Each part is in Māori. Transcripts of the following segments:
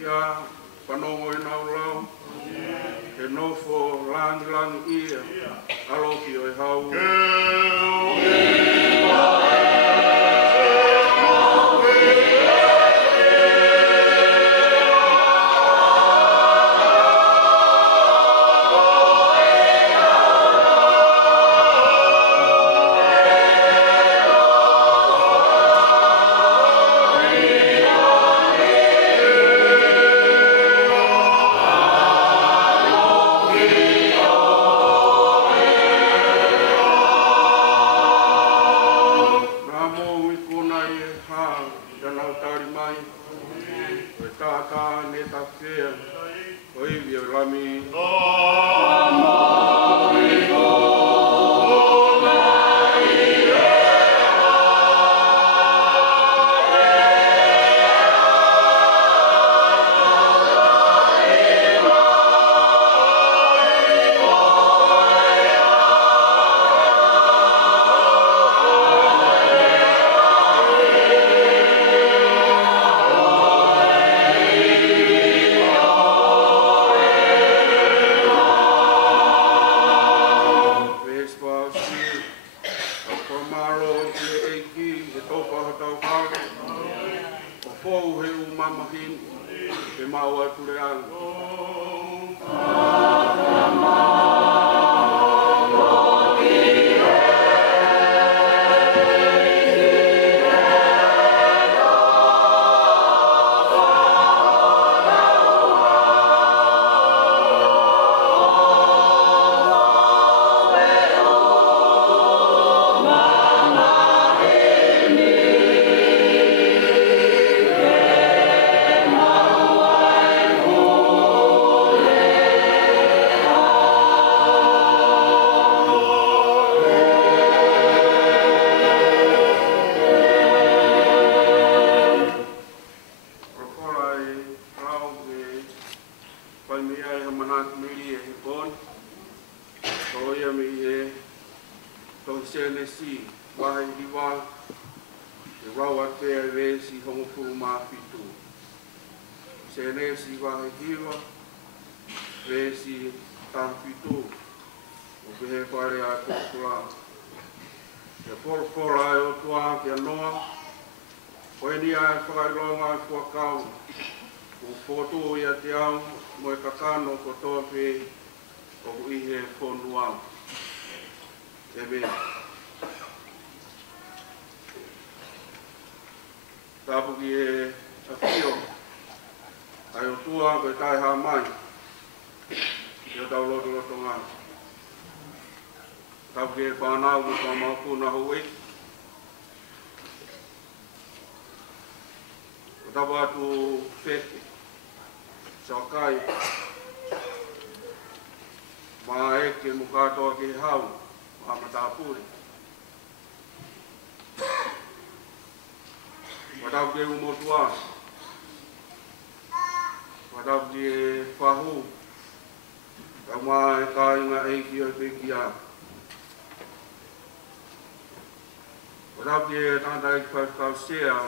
ia panongo e nau lau. E nofo langi langi ia. Aloki o e hau.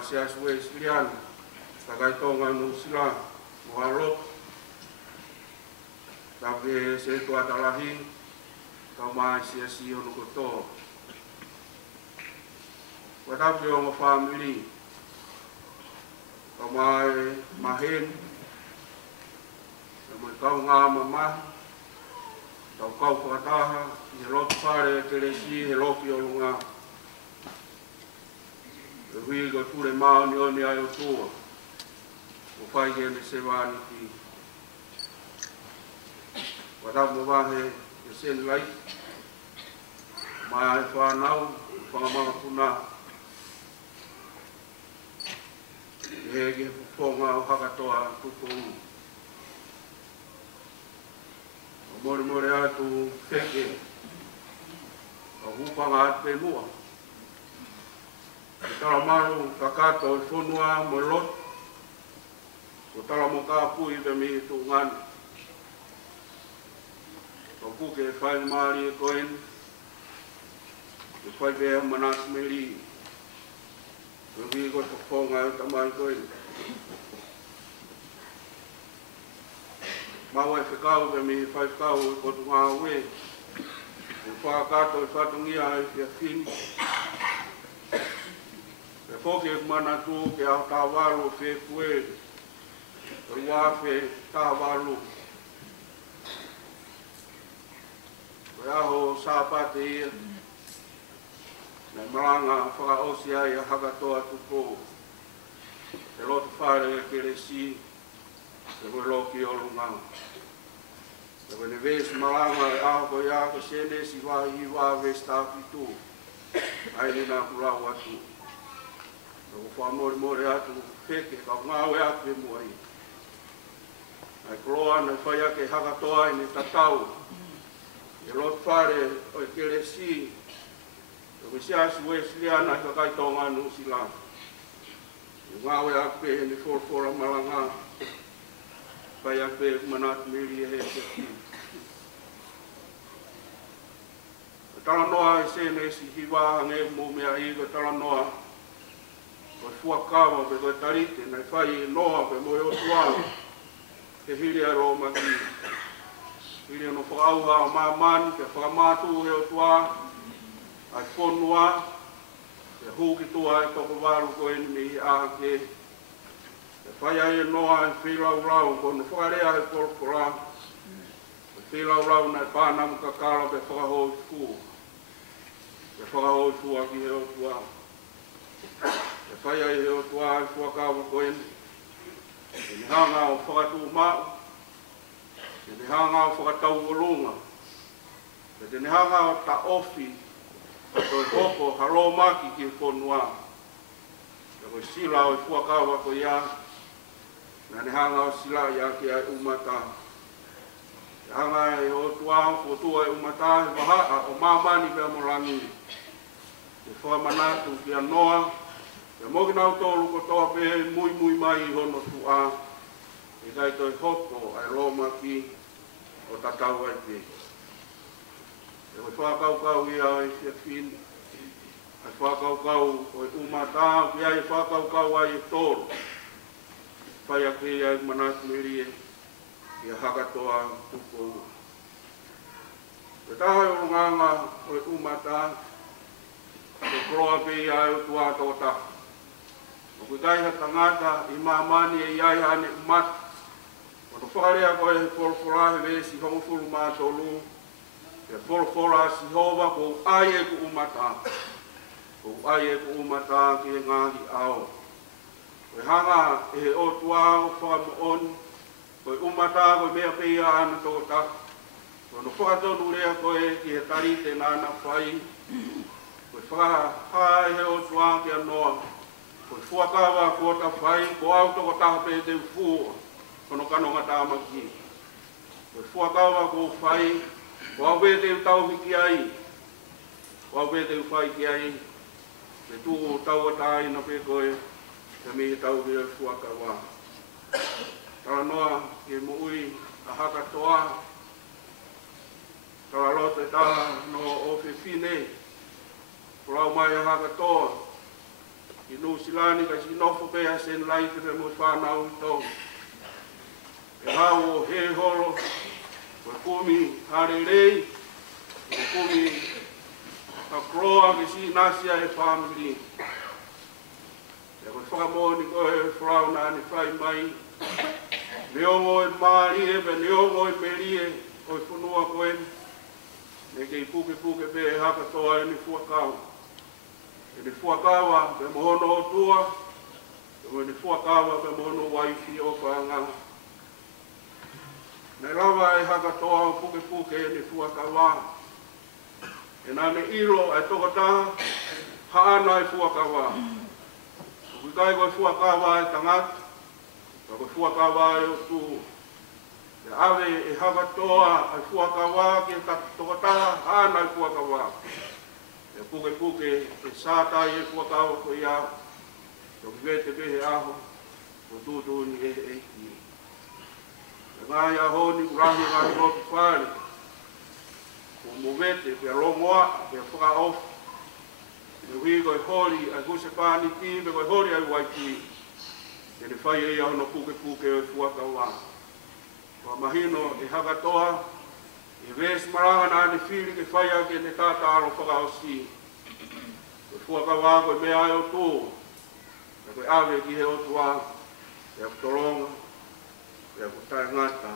Siasi Uesiliana, Tonga Nusila, Muharot, tapi setu adalahi, kama Siasi Hakatoa. Wadapi orang family, kama mahin, kama kau ngamamah, kau kataha, helot pare kelesi heloki olunga. Hui ko ture mao ni oni ayo tua. O pai ke ne se wani ki. Wada mo wahe ke sen lai. Mai fa nau fa ma kuna. E ke fonga o Hakatoa Tupou. O mori atu feke. O hupanga ate mua. Tala maru kakato fonua molot. O tala mo ka pui te mi tu ngan. O puke fai mari koen. O fai be manas meli. O vi ko to fonga ta mai koen. Maua e whekau pe mi whai whekau e kotu ngā ue. E whakato e whatungia e whia whini. E whoki e kumana tū ke au tāwaru whe kue. E wāwhe tāwaru. E aho sāpate ia. Nei maranga Fakaeiki ai a Hakatoa Tupou. E loto whare e keresi. E koe loki o lunga. E koe ne vesi maranga e aho koe ako sene si wahi wa vestafi tu. Ai ni nā kulau atu. E ko whamori mori atu peke ka ngawe atu e muai. Ai koloa na whai ake Hakatoa i ne tatau. E loto whare o e keresi. E koe Siasi Uesiliana i kakai Tonga no Uesiliana. E ngawe atu pe he ne forfora malanga. Pai a pe manat miri e he te. Tala noa e sene si hiwa nge mo mea iwa tala noa. Koe fuakawa pe koe tarite na whai e noa pe moe o tuala. Ke hiri a ro maki. Hiri no whakauha o mamani pe whakamātu e o tuala. Ai whonua. Pe hūki tua e toko waru koe ni mihi a ke. Whai ai e noa e whilau rau, kono whakarea e korpora. E whilau rau na e pānamu kakara pe whakahoi fū. E whakahoi fū aki he o tua. E whai ai he o tua e whakawa koeni. E ni hanga o whakatū mau. E ni hanga o whakatau olunga. E te ni hanga o ta ofi. E toi hoko haro maki ki e whonua. E koe sila o e whakawa ko ia. Na ne hanga o sila ia ki ai umata. E hanga e o tuao, fotua e umata, e wahaa o mamani pia morangi. E whamanatu ki a noa. E mokina au tolu kotoa pe mui mui mai i hono tua. E kai toi hoko ai roma ki o tatau ai pe. E koe whakaukau ia ai fia fin. Ai whakaukau o e umata, ki ai whakaukau ai e tolu. Pai a kei ai manatu meri e i a Hakatoa Tupou. E taha o nganga o e umata, o kroa pei ai o tua tōta. O kui kaiha tangata i mamani e iai hane umata. O no whakarea koe he whorofora he vesi homofuru mātolu. E whorofora si hova ko ai e ku umata. Ko ai e ku umata ki e ngahi ao. Koe hanga e o tuao whakamoon, koe umata koe mea peia ana tōta. Koe no whakatonu rea koe ki he tarite nāna whai. Koe whakahae he o tuao ki anoa. Koe whakawa kota whai, ko au toko taha pe te ufua, kono kanonga tāmaki. Koe whakawa ko whai, ko au pe te utau hiki ai. Ko au pe te whai ki ai. Me tū tau atai na pe koe. Te mihi tau hea whuakawa. Tala noa ke muui a Hakatoa. Tala lote taha no o whiwhine. Pulau mai a Hakatoa. I Uesiliana ka si nofo pēha sen lai te me whanau i tau. E hau o he holo. Koe kumi hare rei. Koe kumi a kroa ke si nasia e whamiri. E koe whakamoni koe whrau nā ni whai mai. Neongo e maari e pe neongo e merie koe whunua koe. Ne kei puke puke pe e Hakatoa e ni whuakau. E ni whuakawa pe mohono o tua. E ni whuakawa pe mohono waifi o whaanga. Ne rawa e Hakatoa puke puke e ni whuakawa. E nā ne iro e tokotaha haana e whuakawa. Kui kai koe whuakawa e tangata, koe whuakawa e o tū. E awe e Hakatoa e whuakawa ki e tokataha hana e whuakawa. E puke puke e sātai e whuakawa ko ia. Ko vete pehe aho, ko tūtūni e eiki. E ngai aho ni urahi ngai rotu whare. Ko muvete pe rongoa, pe whakaofu. E hui koe hori, ai huse pāni ki, me koe hori ai waiki. E ne whai e au no puke puke o whuakawa. Ko mahino e Hakatoa, e vesi maranga na ane whiri ke whaia ke ne tata alo whakaosi. Koe fuakawa koe mea ai o tō, e koe awe ki he o tua, e a kutoronga, e a kutai ngata,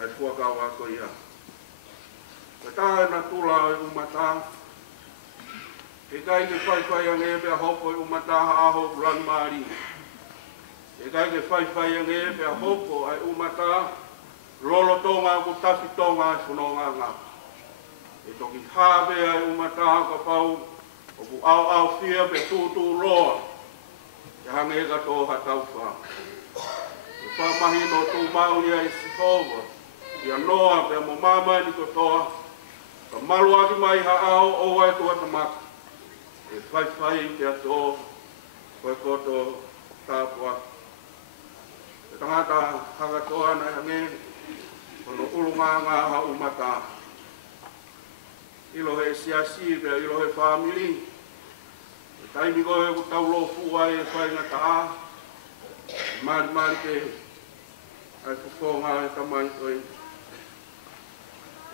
ai fuakawa koe ia. Koe tae na tula e umata, e kai ke whaiwhai ange pe a hoko e umata aho ulan maari. E kai ke whaiwhai ange pe a hoko ai umata, lolo tonga ku tafi tonga e whanonga ngā. E toki hawe ai umata ka pau, o ku au whia pe tūtū roa, e hange ka tō hatau wha. E whamahi no tū mau ia i Sihova, ia noa pe a mo mamai ni kotoa, ka malu aki mai ha au o ai tua tamaka. E whaiwhai te ato, koe koto tāpua. E tangata Hakatoa na hange, kono urunga ngā ha umata. Ilo he Siasi, pia ilo he whamili. E taimi koe ku tau lo fuai e whainga taa. Mari ke, ai fufonga e tamai koe.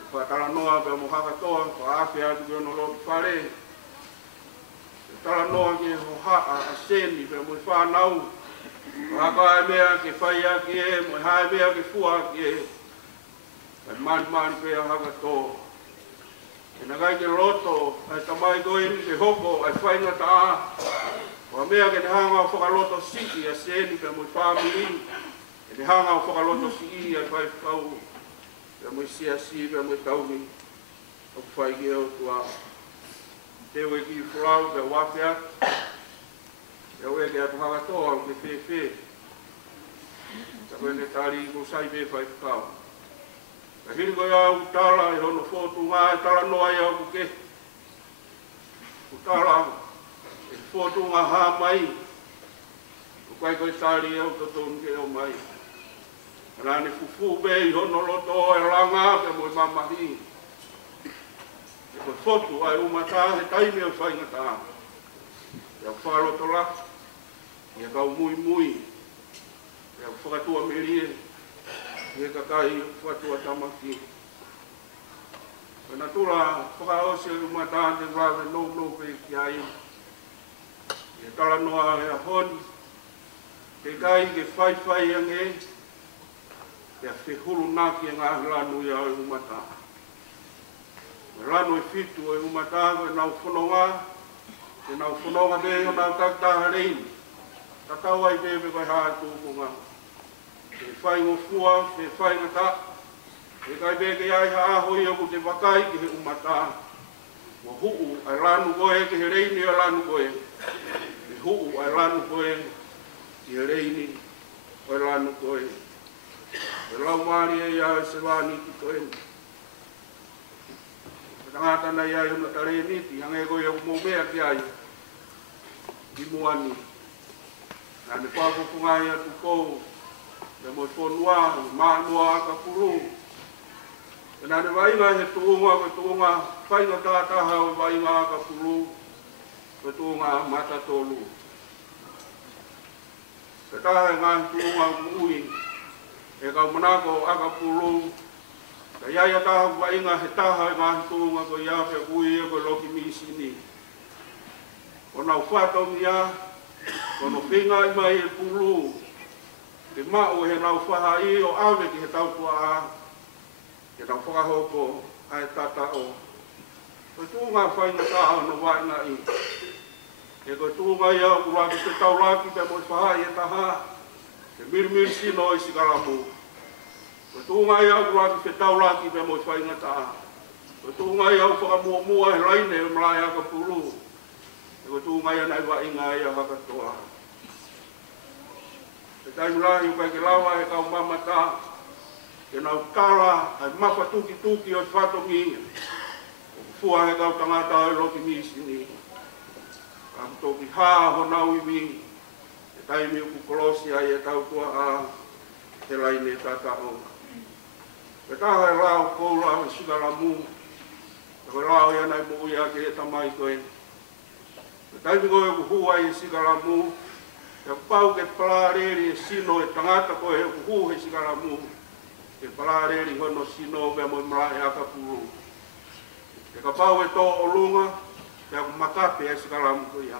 E whatara noa pia mo Hakatoa, ko awhi atu ki ono lotu whare. Tala noa ki ho haa a seni pe mo whanau. Haka e mea ke whaia ki e, mo hae mea ke fua ki e. Ai mari pe a Hakatoa. E na kai ke loto, ai tamai koe ni ke hoko, ai whainga taa. O mea ke ne hanga o whakaloto siki a seni pe mo whamiri. E ne hanga o whakaloto siki ai whaifau. Pe mo Siasi pe mo taumi. O whai ki e o tua. Te ue ki whulau te wapea, te ue ki atu Hakatoa o ke whewhe. Ta koe ne tari ko sai pe whai whakau. Ka hiri koe au tala e hono whotu ngā e tala noa i au kuke. Ku tala e whotu ngā hā mai. Ku kai koe tari au totonu ke au mai. Ka ne fufu be i hono loto e ranga pe mo i mamahi. Koe whotu ai umata he taimi au whaingata. Ia whaloto la, ia kau mui, ia whakatua merie, ia kakai whatua tamaki. Pena tula whakaosi ai umata te wawe no pe ki ai. Ia tala noa e a honi, te kai ke whaiwhai ange, ia whihuru naki e ngā hilanu ia ai umata. Rano e fitu e umata e nau whanonga me o nau taktaha reini. Tatau ai bebe koe haa tūpunga. E whaingo fua, e whaingata. E kai beke ai ha ahoi aku te wakai ki he umata. Mo huu ai ranu koe ki he reini e ranu koe. E huu ai ranu koe ki he reini e ranu koe. E lau maari e ia se wani ki koe. Tangata na ia huna tare niti, hange koe au mōmea ki ai, ki muani. Nā ne whakupunga ia Tupou, e moi whonua, mānua aka puru. E nā ne wainga he tuunga, koe tuunga, whainga tātaha o wainga aka puru, koe tuunga matatolu. Ke taha e ngā tuunga mui, e kau manako aka puru, ka iaia taha wainga he taha e ngā tuunga ko ia whea kui e ko loki misini. Ko nau whatau ia, ko no whinga i mai e pulu, te mau he nau whaha i o awe ki he tautua a, ke nau whakahoko ai tata o. Ko tuunga whainga taha no wainga i. E ko tuunga ia o kuraki te tauraki te moi whaha i e taha, te mirimiri sino i sikaramu. Ko tuunga ia o kuraki te tauraki te moi whainga taha. Ko tuunga ia o whakamuamua he raine e mrai aka pulu. E ko tuunga ia nei wainga ia Hakatoa. Te taimulahi ukai ke lawa e kau mamata, ke nau tala ai mapa tuki o whatongi. O fua he kau tangata o loki misini. Ka toki haa ho nau iwi, e taimi uku kolosi ai e tautua a te laine tata o. Ke taha e rao koura e sigaramu, e koe rao ia nei mo ia ke e tamai koe. Ke taimi koe uku hua i sigaramu, e pau ke plāreri e sino e tangata koe e uku hua i sigaramu. ke parareri hono sino be mo mra ya ka pulu ke ka pau e to olunga ke ku makape e skalam ko ya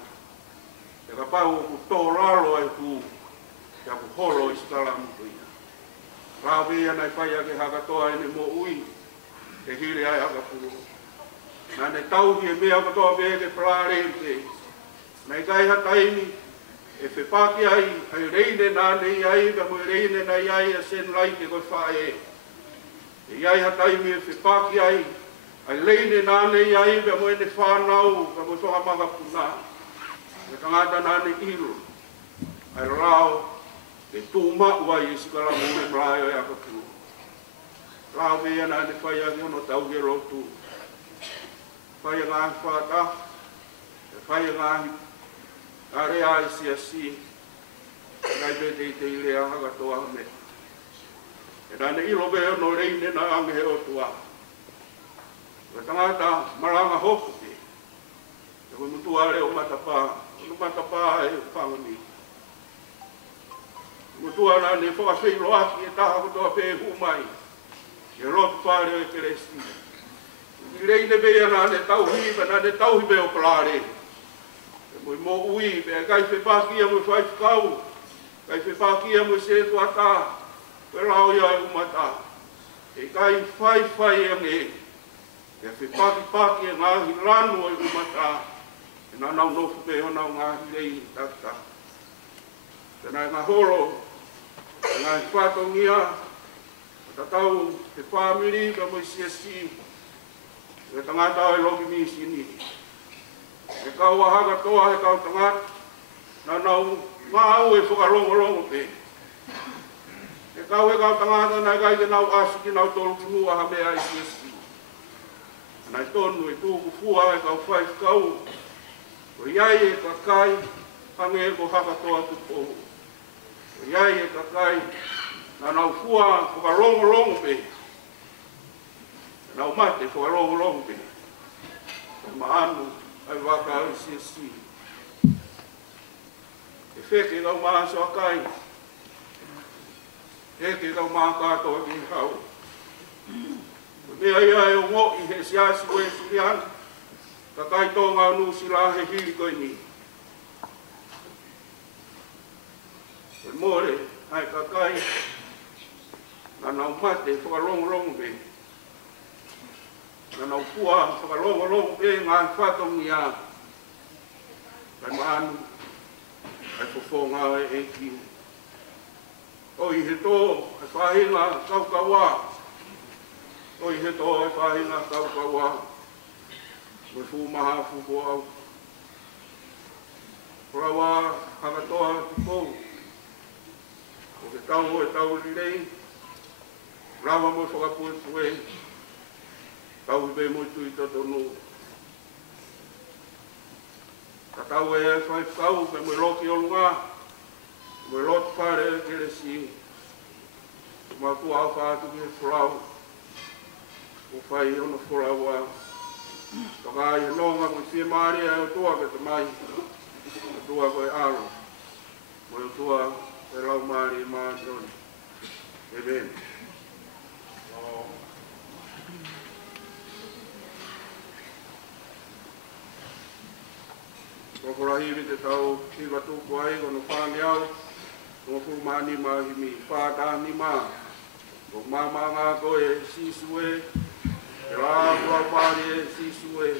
ke ka pau ku to lalo e ku ke ku holo e skalam ko ya rawi ana fai ke Hakatoa ni mo ui ke hile ai ka pulu na ne tau hi me ka to be ke parareri ke nei kai hataini e fe paki ai reine na nei ai ka mo reine na ai a sen lai ke ko fae e ai hatai me fe paki ai reine na nei ai ka mo ne fa nau ka mo so manga puna e tangata na nei ilo ai rao e tuma wai sikala mo me mlaio ya ka tu rao me na ne fa ya no tau ge rotu fa ya ga fa ta fa ya ga are ai Siasi ngai be te ile a Hakatoa me e dane ilo be no reine na ange o tua o tangata maranga hoku te e ko mutu ale o matapa e pangoni mutu ana ne fo fe lo aki e ta Hakatoa pe humai e rot pare e kresti i reine be ana ne tau hi na ne tau hi be o plare mo ui be kai fe pakia mo fai kau kai fe pakia mo se tu ata pe lao ya umata e kai fai nge e fe pakia nga hilano e umata e na no pe ona nga lei tata te na nga horo nga fato ngia tatau te family ka mo Siasi e tangata e loki mi sini e kau a Hakatoa e kau tangat na nau ngau e whakalongo pe e kau tangata na kai ke nau asiki nau tolu kunua ha mea i Siasi na tonu e tūku fua e kau whai kau o iai e kakai hange ko Hakatoa Tupou o iai e kakai na nau fua whakalongo pe nau mate whakalongo pe maanu ai waka o Siasi e wheke kau maa soa kai heke kau maa katoa ki hau mea ia e o ngō i he Siasi Uesiliana ka kai Tonga o Nusila he hili koe ni e more ai ka kai na nau mate whakalongo be na nau pua whakalongo e ngā whatongi a kai maanu ai whawhonga e ki o i he tō e whahinga kaukawa o i he tō e whahinga kaukawa me fumaha fuko au Rawa Hakatoa Tupou o ke tau lirei rawa mo whakapue tau be mo tui tonu ka tau e whai kau pe mo loki o lunga mo lot pare ke le si ma ku au fa tu ke flau o fai ono flau a ka ga no nga mo si mari e tua ke mai tua ko aro mo tua e lau mari ma don amen. Ko rahiwi te tau ki watu ko ai ko no whāne au ko fumani ma himi whātani ma ko mama ngā ko e sisue e rā kua whāne e sisue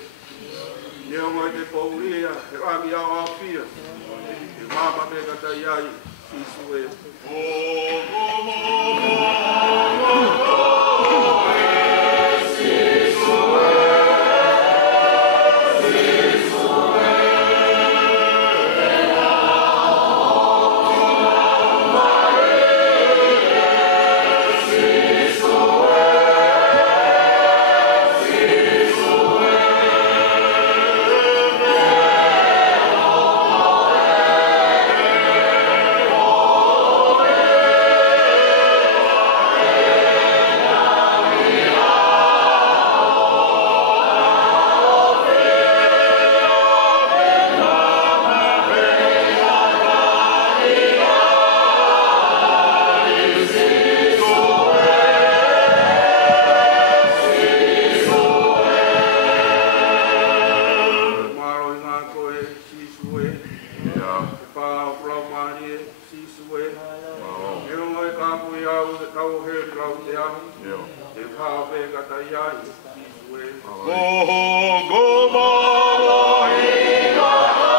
neo ngai te pauria e rangi au au pia e mama me kata iai sisue he lau te ahi. Te whawe kata iai. Oh, go malahi kata.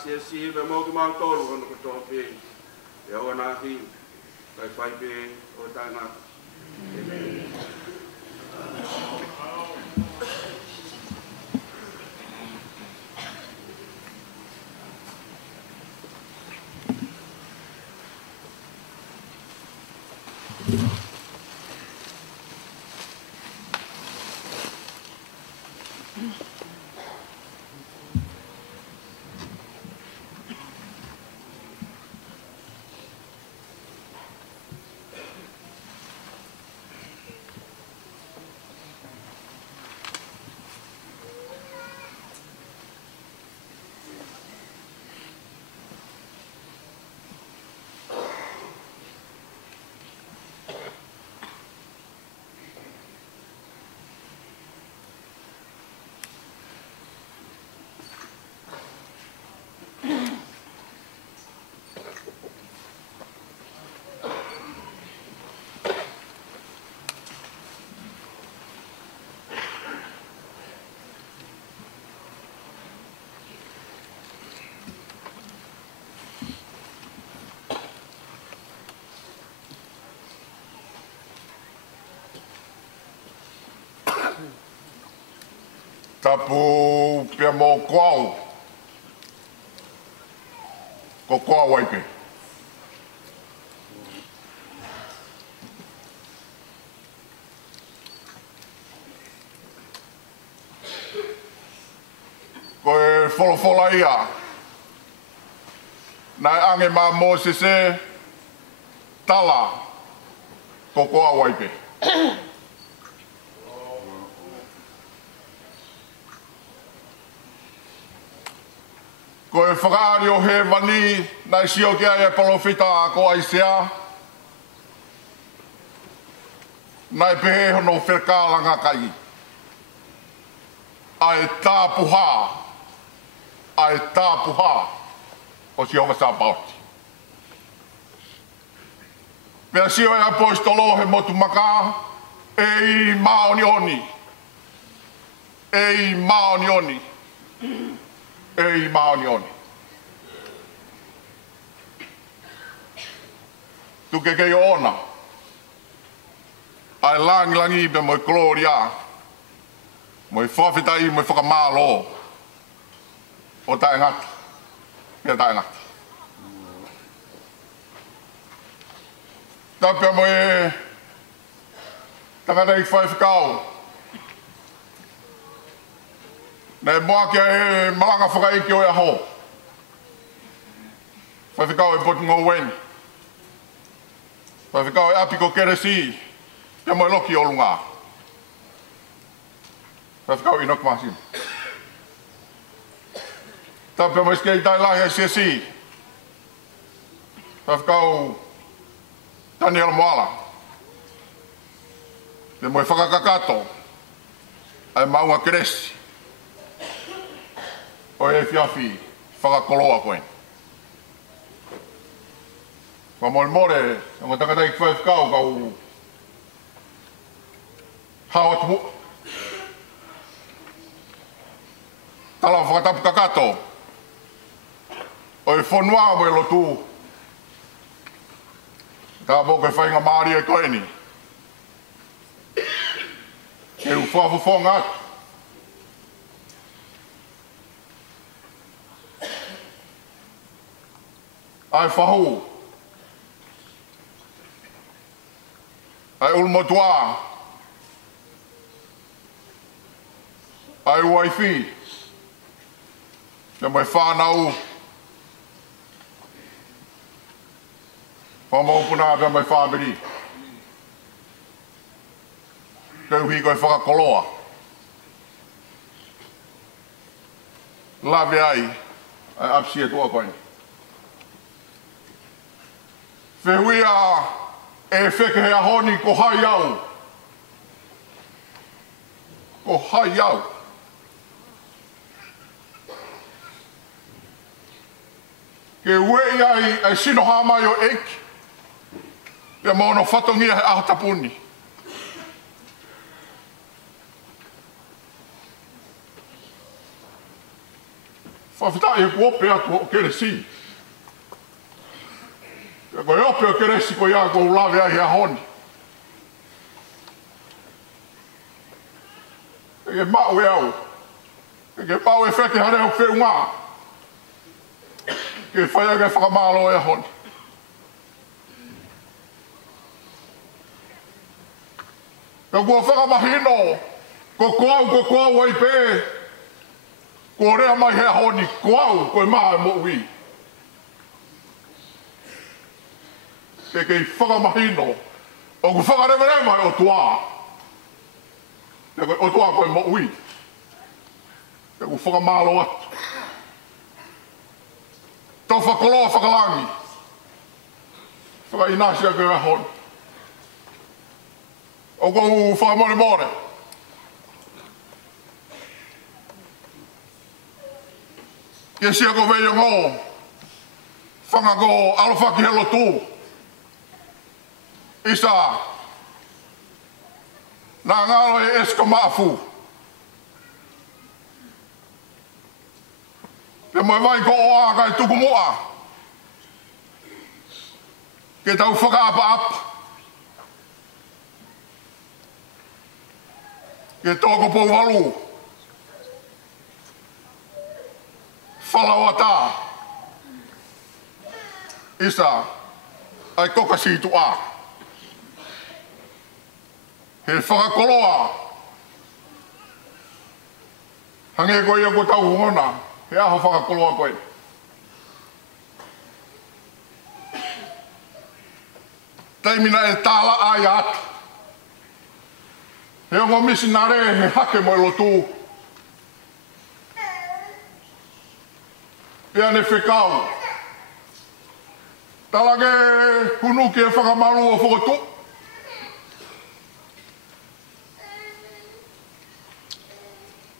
Siasi, ve mo ki mau tolu kono ko tope. E ona hi, kai fai be o tana. Amen. Tupou pia mo kwao. Ko kwao waipe. Ko e wholofola ia. Nai ange ma mo se tala. Ko kwao waipe. Ko e whakaari o he wani nai sio kia e palofita a ko aisea. Nai pehe hono whirkālanga kai. Ai tāpuha. Ai tāpuha. O si honga sāpauti. Pea sio e apostolo he motu maka. Ei maoni oni. Ei maoni oni. Ei maoni oni. Tuke kei ona. Ai langi be moi gloria. Moi whawhitai moi whakamalo. O tae ngati. Pea tae ngati. Tapia moi tanganei whaiwhikau. Nei moa kia e malanga Fakaeiki o e aho. Whaiwhikau e potu ngō weni. Whaiwhikau e apiko keresi. Pia moi loki o lunga. Whaiwhikau inok masin. Tapia moi skei tai lahi e Siasi. Whaiwhikau Daniel Moala. Pia moi whakakakato. Ai maunga keresi. O e fiafi, whakakoloa koe. Ka more, o tangatai whaifkau kau hawa tumu. Tala whakatapu kakato. O e whanua mo e lotu. Tā mo koe whainga maari e koe ni. He u whawhawhonga atu. Ai whahu. Ai ulmotua. Ai waifi. Te mai whanau. Whamaupuna te mai whamiri. Te uhi koe whakakoloa. Lawe ai. Ai apsi e tua koe. Whewia e whekehea honi ko hai au. Ko hai au. Ke wei ai e sino hamai o eiki. Pea mono whatongia he ahatapuni. Whawhitai e kuope atu o keresi. Ko e ope o keresi ko ia ko ulawe ai hea honi. E mau e au. E mau e wheke hare o whiunga. Ke whaia ke whakamalo e honi. Ka kua whakamahino. Ko koau ai pē. Ko rea mai hea honi. Koau ko e maa e mo ui. Ke kei whakamahino. O ku whakarewerema mai o tua. O tua koe mo ui. Ke ku whakamalo atu. Tau whakoloa whakalangi. Whakainasia koe hon. O kou whakamore more. Ke sia ko vei o ngō. Whangako alawhaki helo tū. Isa, nā ngālo e esko maafu. Pe mai vai ko oa kai tuku mua. Ke tau whakaapa apa. Ke tōko pou halu. Whalawata. Isa. Ai koka situ a. He whakakoloa. Hange koe ia ko tau hongona. He aho whakakoloa koe. Taimina e tāla ai atu. He ongo misi nare me hake mo lotu. E ane whekau. Talage hunuki e whakamaru o whakotu.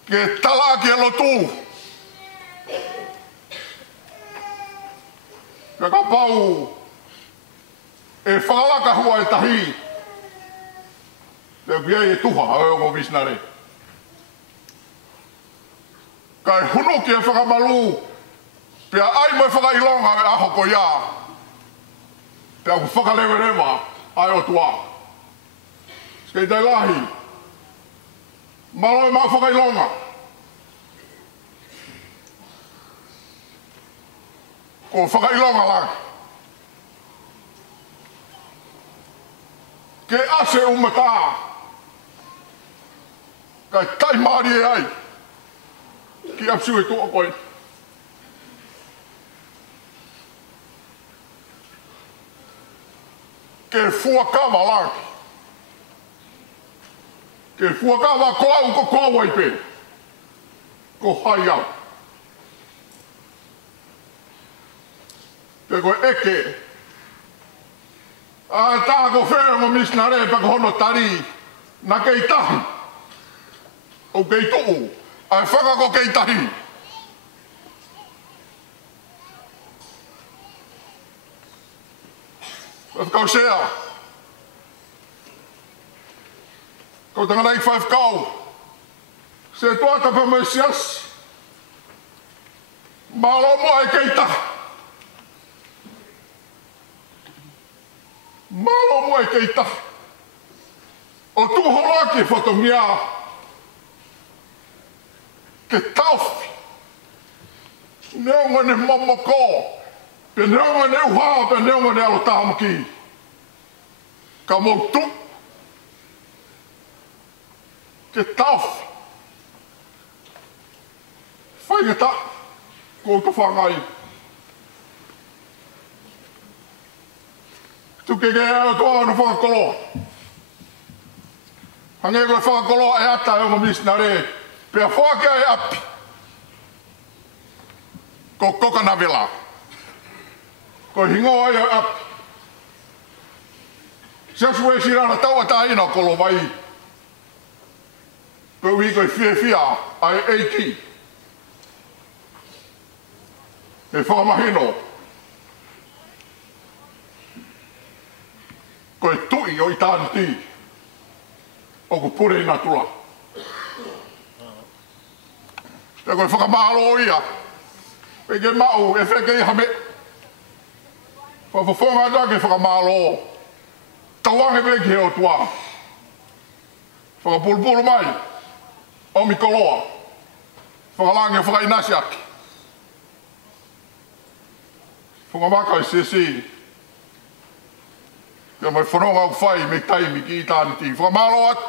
Ke tala ki e lotu. Ke ka pau. E whakalaka hua e tahi. Te pia e tuha o ongo visnare. Kai hunuki e whakamaru. Pea ai mai whakailonga e aho ko ia. Pea ku whakalewerewa ai o tua. Skei tai lahi. Maloi maa whakailonga. Ko whakailonga laki. Ke ase umata. Kai tai maari e ai. Ki apsu e tua koe. Ke fuakawa laki. Ke fuakawa ko au ko koa ipe. Ko hai au. Te koe eke. A tā ko whera mo misnare pa ko hono tari. Na kei tahi. O kei tuu. A whaka ko kei tahi. Kau sea. Kau tanga nai five kau. Se tuata pa mai siasi. Malo mo ai keita. Malo mo ai keita. O tu holaki fotomia. Ke taufi. Neonga ne momoko. Pe neonga ne uha, pe neonga ne alo tahamaki. Ka mou tu. Ke taufi. Whaingata. Ko to whangai. Tuke ke eo toa no whakakoloa. Hange koe whakakoloa e ata e ongo misnare. Pea whakea e api. Ko kokana vela. Ko hingoa e api. Siasi Uesiliana taua tā ina kolo vai. Ko ui koe whia ai eiti. E whakamahino. Koe tui o i tāni tī. O ko pure ina tula. E koe whakamahalo ia. E ke mau e wheke i hame. Whawhawhonga ata ke whakamahalo. Tawange peki o tua. Whakapulupulu mai. O mi koloa. Whakalangi o whakainasi aki. Whakamaka i Siasi. Ia mai whanonga au whai me taimi ki i tāni tī. Whakamahalo atu.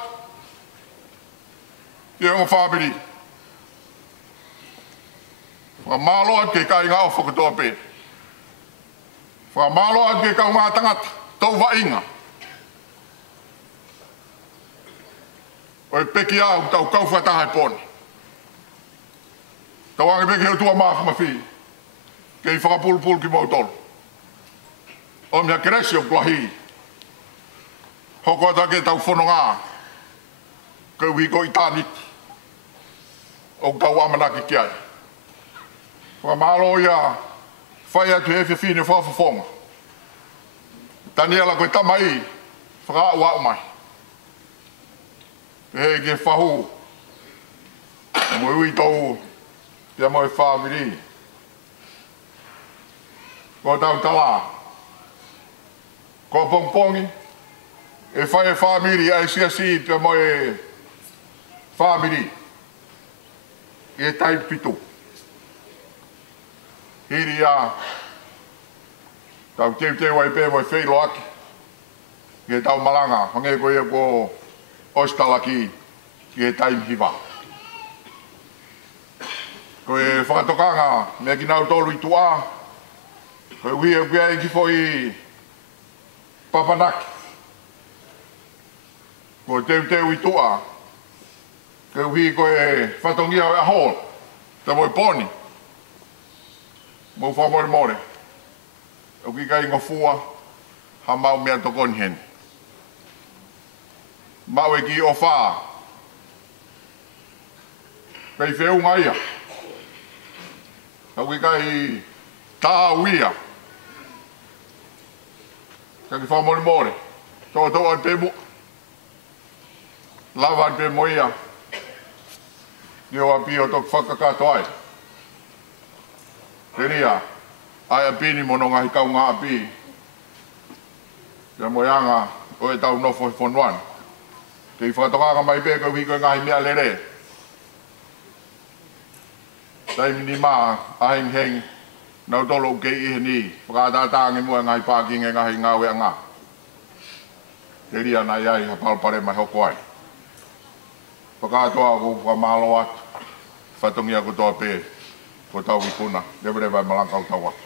Ia ngā whāpiri. Whakamahalo atu ke kai ngā o Hakatoa pē. Whakamahalo atu ke kau ngā tangata. Tau wainga. Oi peki au tau kau whatahai poni. Tau ange peki heo tua maafu mawhi. Kei whakapulupulu ki mautolu. O mea keresi o kulahi. Hoko ata ke tau whono ngā. Kau hiko i tāniti. O tau amanaki ki ai. Whakamahalo ia. Whai atu he whiwhine whawhawhonga. Taniela koe tamai. Whakaau au mai. He ke whahu. Mo ui tau. Pia mo e whāmiri. Ko tau tala. Ko pongpongi. E whai e whāmiri ai Siasi pia mo e whāmiri. E tai pitu. hiri a tau teu ai pe mo fei loaki ke tau malanga hange ko ia ko ostalaki ke taim hiva ko e whakatokanga me ki nau tolu i tua ko e uia kia ki foi papanaki ko teu i tua ko ui ko e whatongia o ahol te mo i poni mo whamore more o ki kai ngofua ha mau mea tokoni hen mau e ki o wha kai wheu ngaia o ki kai tā uia ka ki whamore more tō an pe mo lava an pe mo ia ni o api o tok Fakakato ai. Teria, ai api ni mono ngahi kau ngā api. Kia moianga o e tau nofo i whonuan. Kei whakatokanga mai pe kau hiko ngahi mea lere. Taimi ni maa aheng heng nau tolo kei ihe ni. Whakatātāngi mua ngahi pākinge ngahi ngāwe a ngā. Teria nai ai hapalpare mai hoko ai. Whakatoa ko whamalo atu. Whatongia ko toa pē, ko tau wikuna. Rewere vai malangkau tau atu.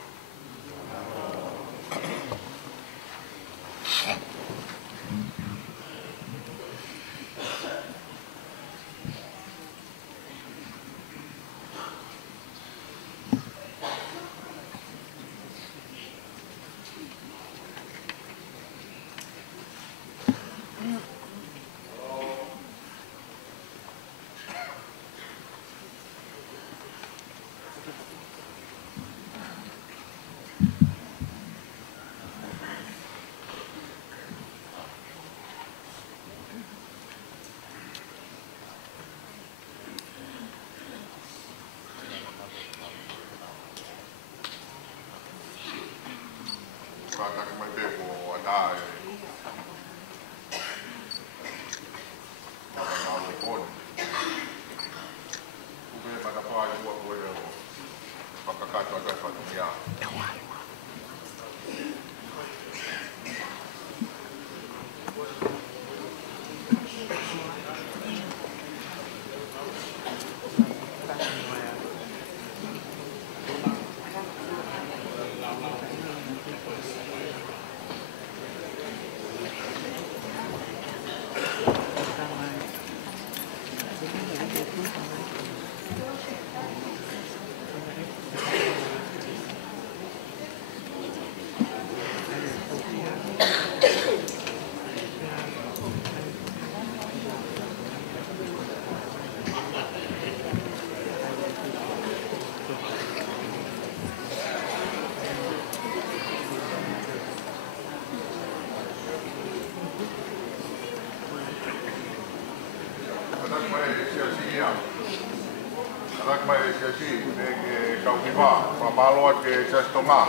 Siasi, ke kau kiva, malo ke Tonga,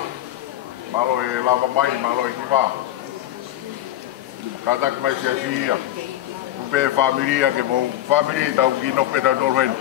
malo e lava mai, malo e kiva. Katak mai Siasi, upe familia ke mo family tau kino peda dorwen.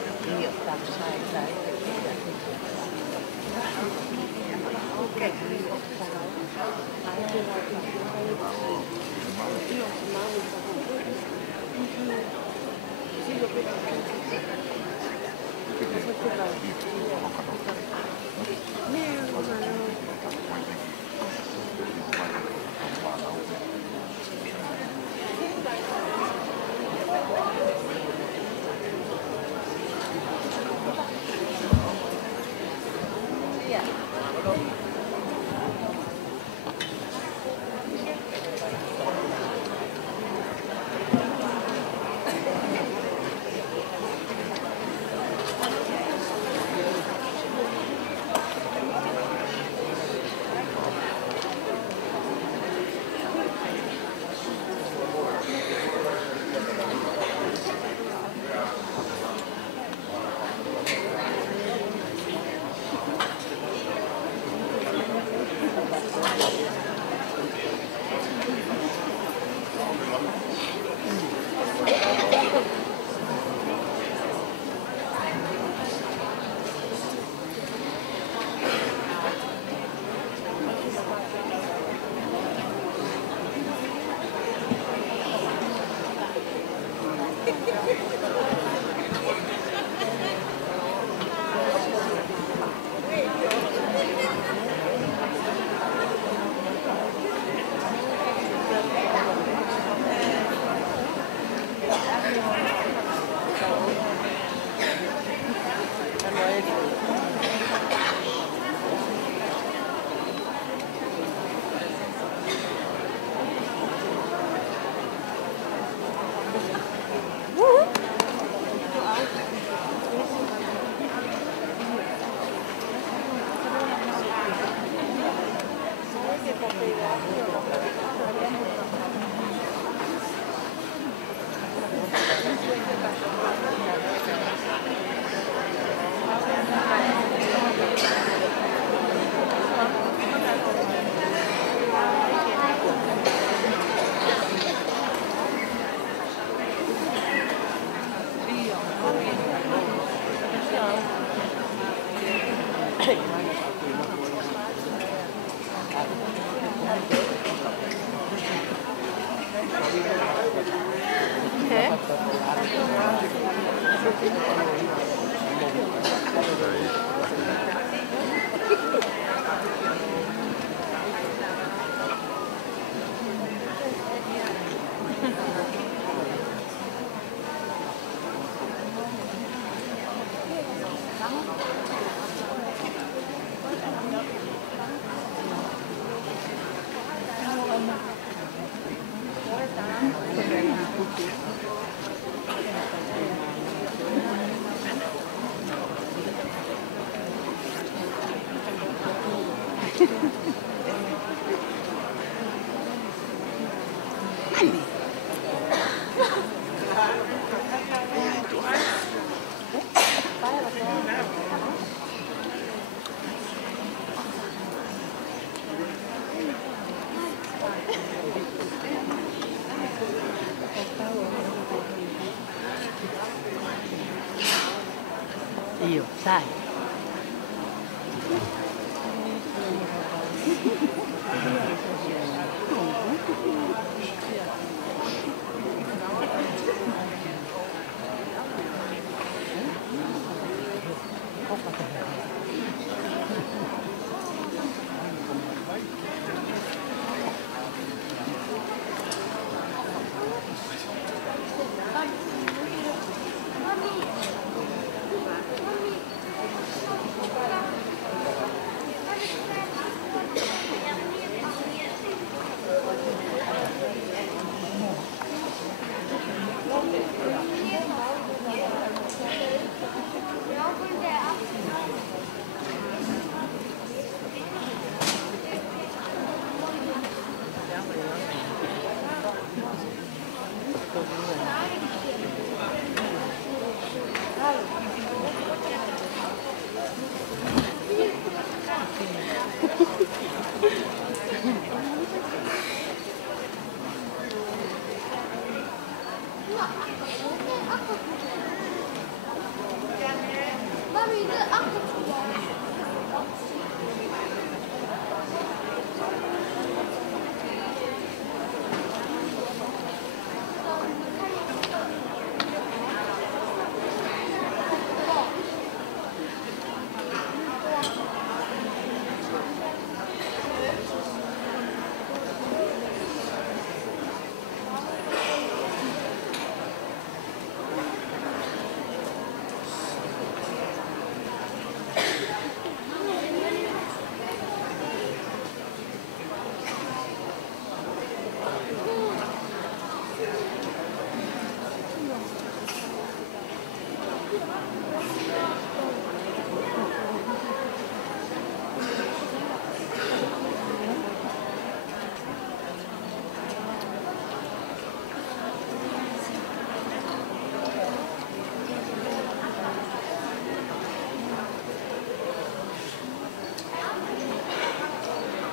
Io, sai.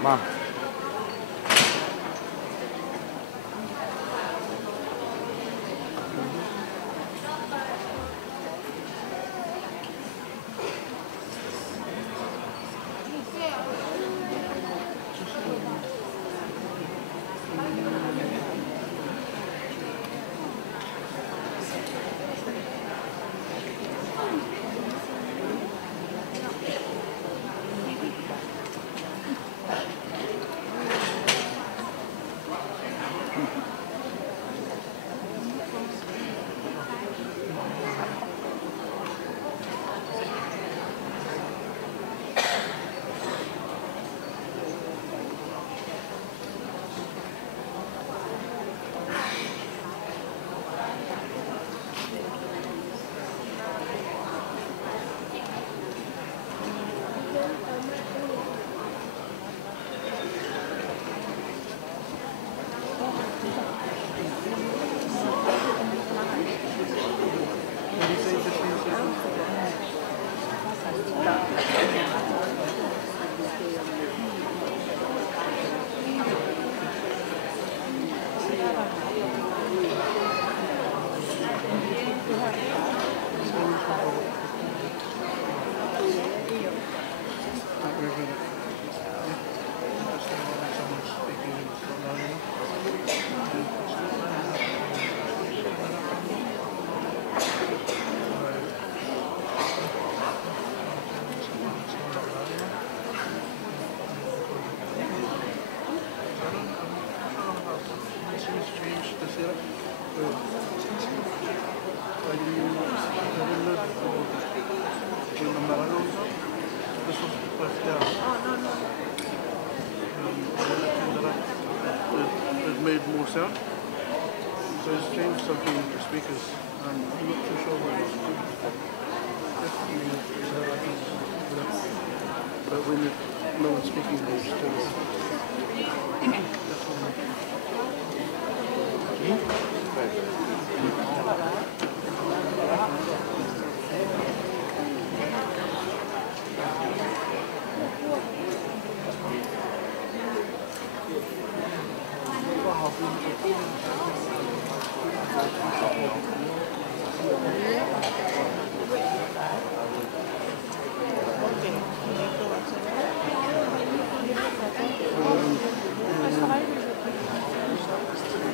Ma. Made more sound, so it's changed something with the speakers. I'm not too sure what it's doing. But when it no one speaking English to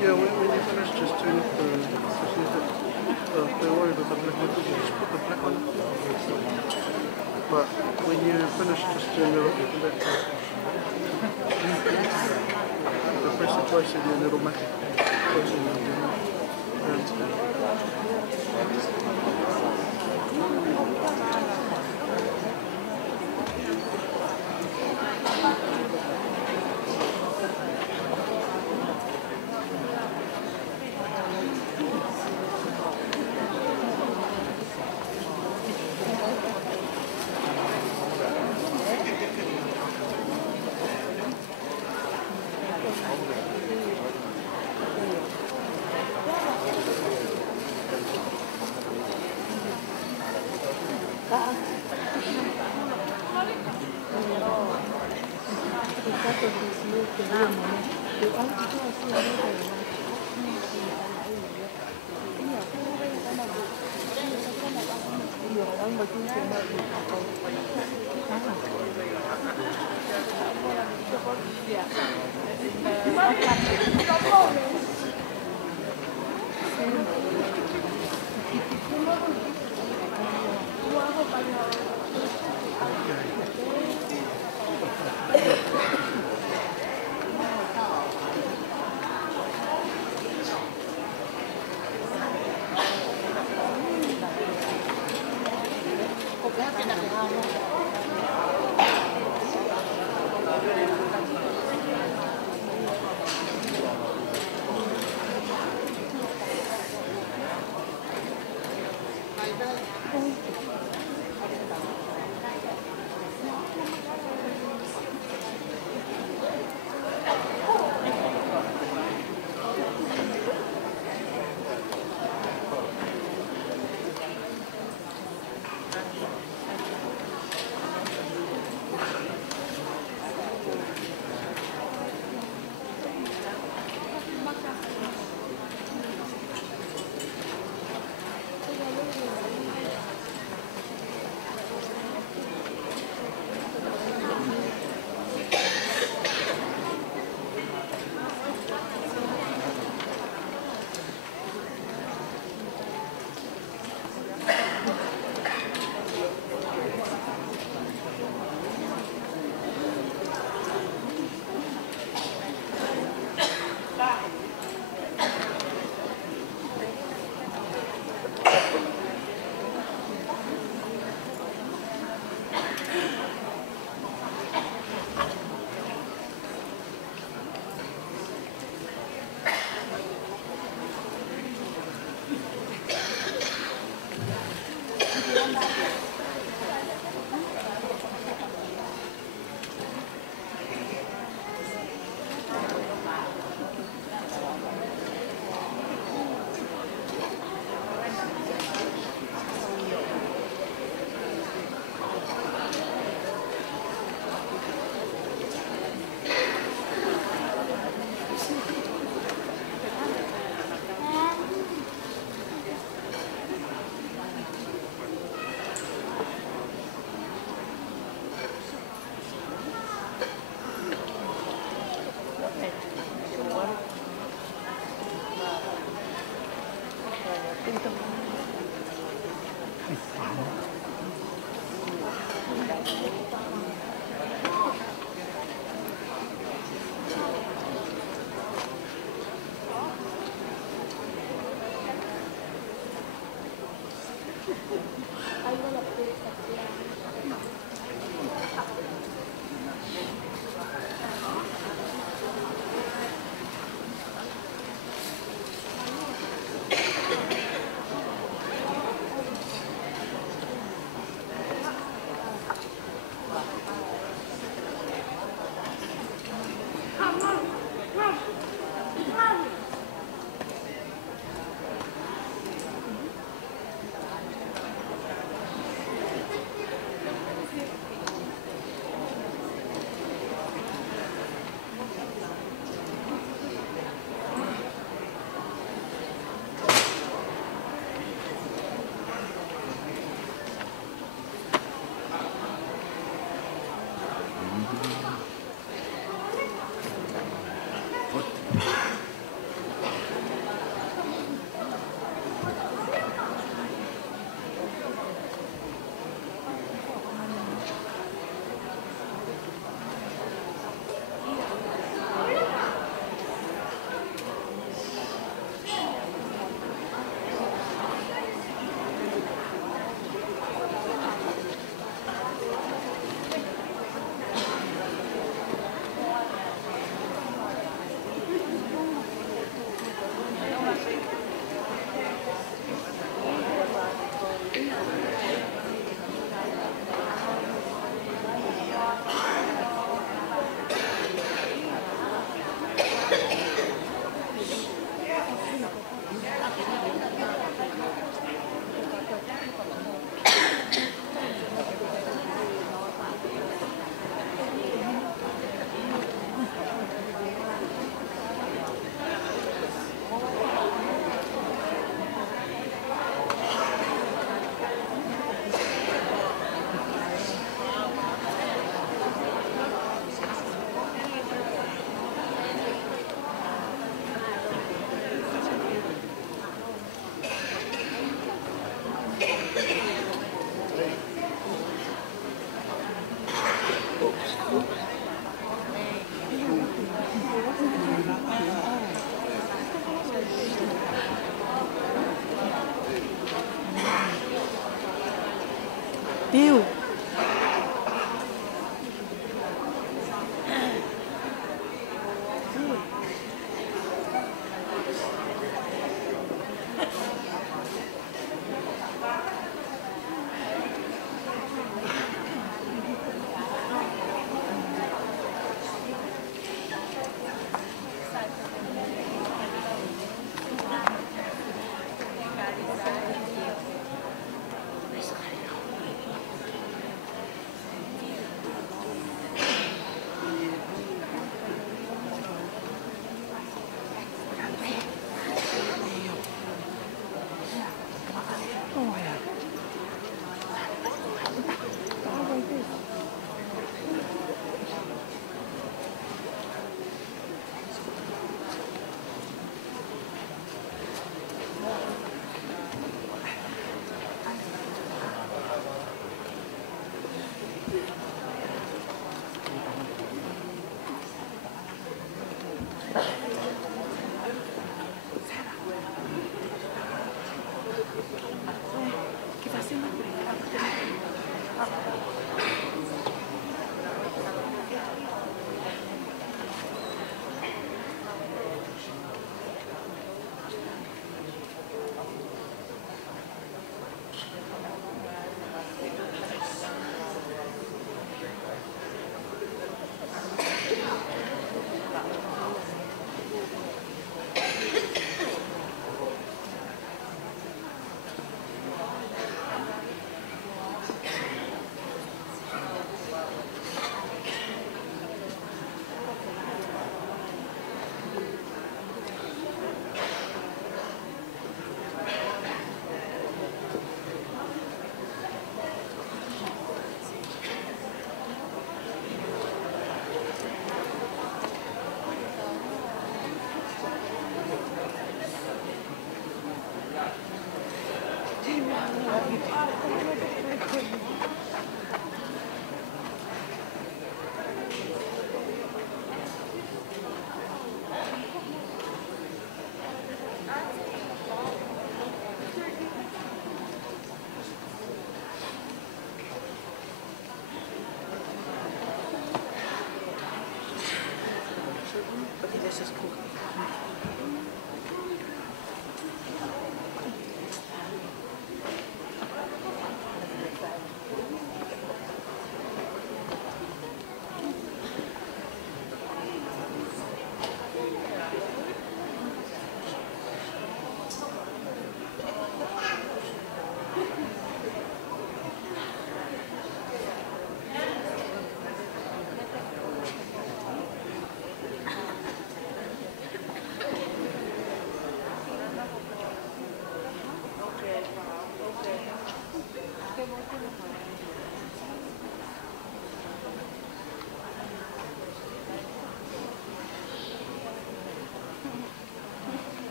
yeah, when you finish, just turn off the don't worry about the black one, just put the black on. But when you finish, just turn it off and back. Press it twice and it'll make it twice and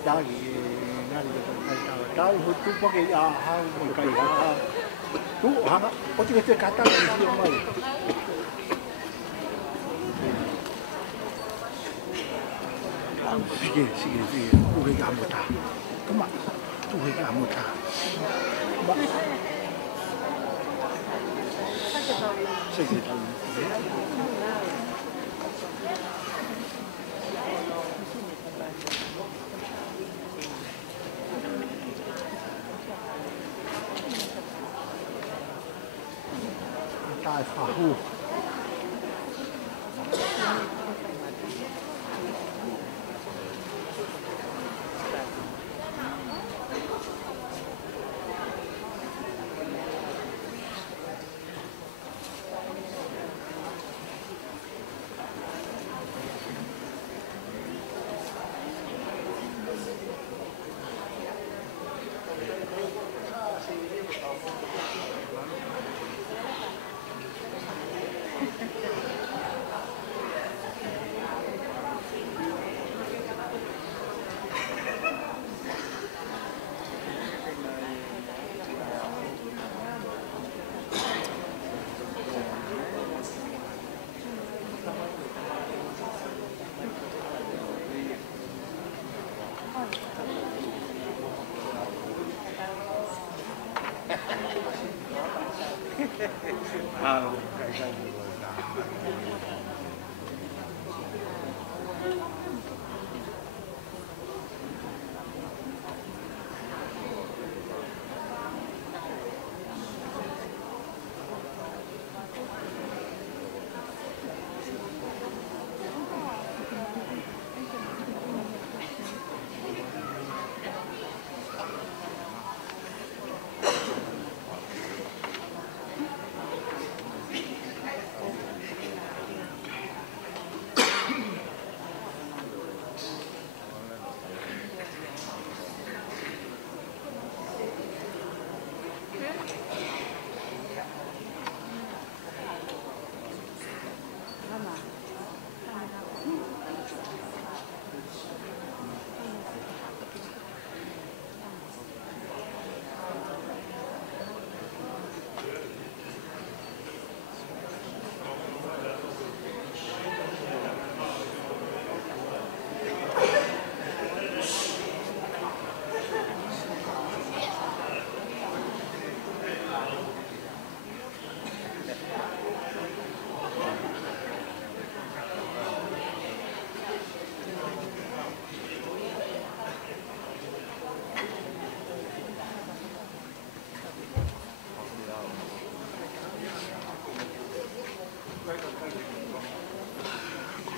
tagi ngari ko tai ho tu pa ke a ha mo kai ha tu ha o te kata ni mai sige tu ke amota toma tu ke amota ba sige tai fa hu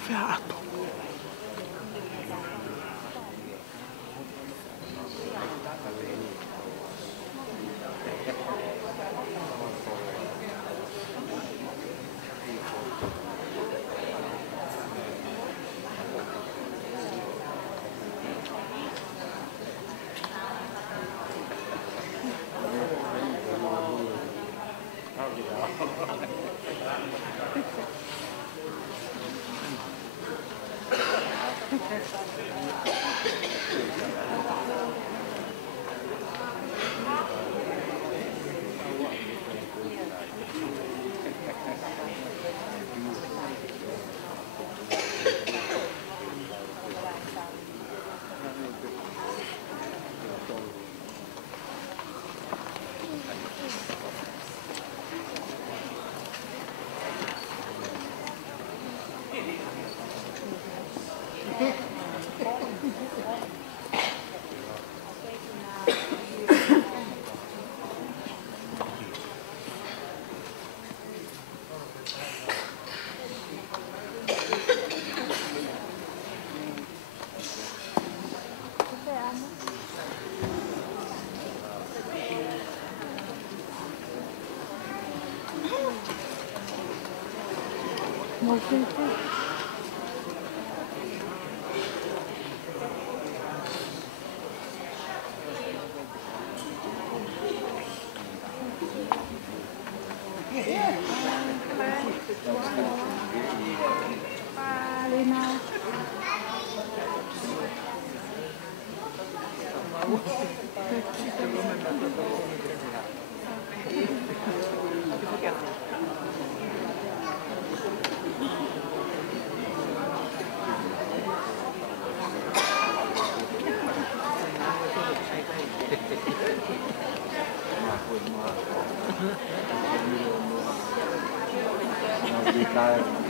Fiato. Maria.